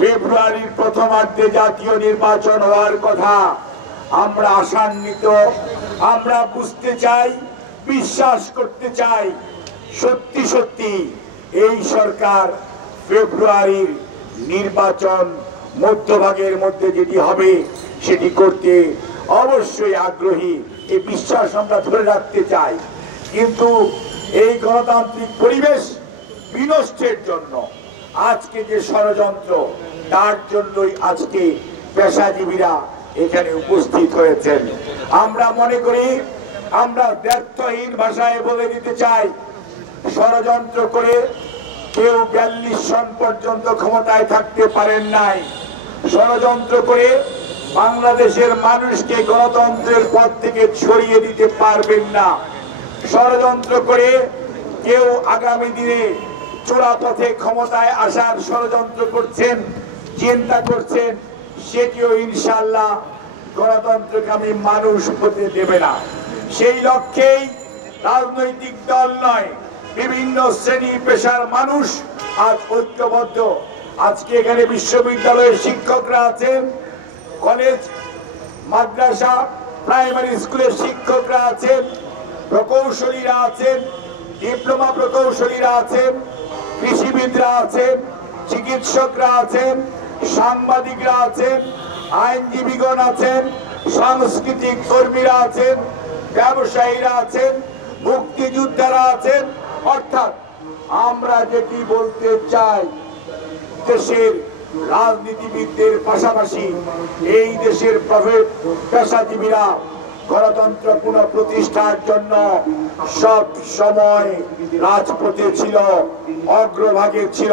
ফেব্রুয়ারির প্রথমার্ধে জাতীয় নির্বাচন হওয়ার কথা। আমরা আশান্বিত, আমরা বুঝতে চাই, বিশ্বাস করতে চাই সত্যি সত্যি এই সরকার ফেব্রুয়ারির নির্বাচন মধ্যভাগের মধ্যে যেটি হবে সেটি করতে অবশ্যই আগ্রহী। এই বিশ্বাস আমরা ধরে রাখতে চাই। কিন্তু এই গণতান্ত্রিক পরিবেশ বিনষ্টের জন্য আজকে যে ষড়যন্ত্র, তার জন্যই আজকে পেশাজীবীরা এখানে উপস্থিত হয়েছেন। আমরা মনে করি, আমরা দ্ব্যর্থহীন ভাষায় বলে দিতে চাই, ষড়যন্ত্র করে কেউ 42 সন পর্যন্ত ক্ষমতায় থাকতে পারেন নাই। ষড়যন্ত্র করে বাংলাদেশের মানুষকে গণতন্ত্রের পথ থেকে ছড়িয়ে দিতে পারবেন না। ষড়যন্ত্র করে কেউ আগামী দিনে চোরাপথে ক্ষমতায় আসার ষড়যন্ত্র করছেন, চিন্তা করছেন, সেটিও ইনশাআল্লাহ গণতন্ত্রকামী মানুষ হতে দেবে না। সেই লক্ষ্যেই রাজনৈতিক দল নয়, বিভিন্ন শ্রেণী পেশার মানুষ আজ ঐক্যবদ্ধ। আজকে এখানে বিশ্ববিদ্যালয়ের শিক্ষকরা আছেন, কলেজ, মাদ্রাসা, প্রাইমারি স্কুলের শিক্ষকরা আছেন, প্রকৌশলীরা আছেন, ডিপ্লোমা প্রকৌশলীরা আছেন, কৃষিবিদরা আছেন, চিকিৎসকরা আছেন, সাংবাদিকরা আছেন, আইনজীবীগণ আছেন, সাংস্কৃতিক কর্মীরা আছেন, ব্যবসায়ীরা আছেন, মুক্তিযোদ্ধারা আছেন। অর্থাৎ আমরা যেটি বলতে চাই, দেশের রাজনীতিবিদদের পাশাপাশি এই দেশের পেশাজীবীরা গণতন্ত্র পুনঃপ্রতিষ্ঠার জন্য সব সময় রাজপথে ছিল, অগ্রভাগে ছিল।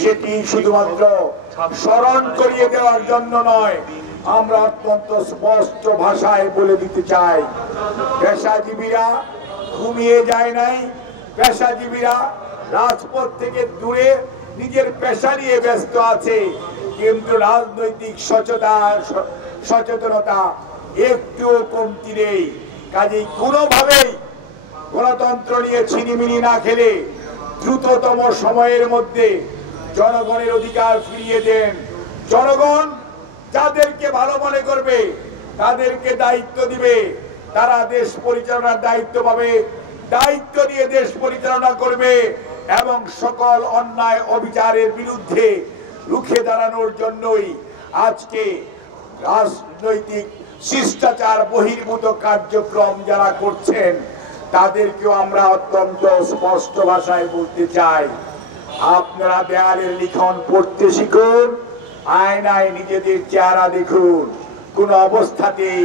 সেটি শুধুমাত্র স্মরণ করিয়ে দেওয়ার জন্য নয়, আমরা অত্যন্ত স্পষ্ট ভাষায় বলে দিতে চাই, পেশাজীবীরা ঘুমিয়ে যায় নাই। পেশাজীবীরা রাজপথ থেকে দূরে নিজের পেশা নিয়ে ব্যস্ত আছে, কিন্তু রাজনৈতিক সচেতনতা একটু কমতি নেই। কাজেই কোনোভাবেই গণতন্ত্র নিয়ে ছিনিমিনি না খেলে দ্রুততম সময়ের মধ্যে জনগণের অধিকার ফিরিয়ে দেন। জনগণ যাদেরকে ভালো মনে করবে, তাদেরকে দায়িত্ব দিবে, তারা দেশ পরিচালনার দায়িত্ব পাবে, দায়িত্ব নিয়ে দেশ পরিচালনা করবে এবং সকল অন্যায় অবিচারের বিরুদ্ধে রুখে দাঁড়ানোর জন্যই আজকে রাজনৈতিক শিষ্টাচার বহির্ভূত কার্যক্রম যারা করছেন, তাদেরকেও আমরা অত্যন্ত স্পষ্ট ভাষায় বলতে চাই, আপনারা দেয়ালের লিখন পড়তে শিখুন, আয়নায় নিজেদের চেহারা দেখুন। কোন অবস্থাতেই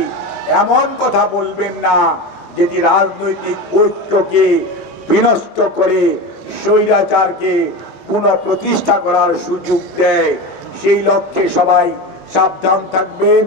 এমন কথা বলবেন না যেটি রাজনৈতিক ঐক্যকে বিনষ্ট করে স্বৈরাচারকে পুনঃপ্রতিষ্ঠা করার সুযোগ দেয়। সেই লক্ষ্যে সবাই সাবধান থাকবেন।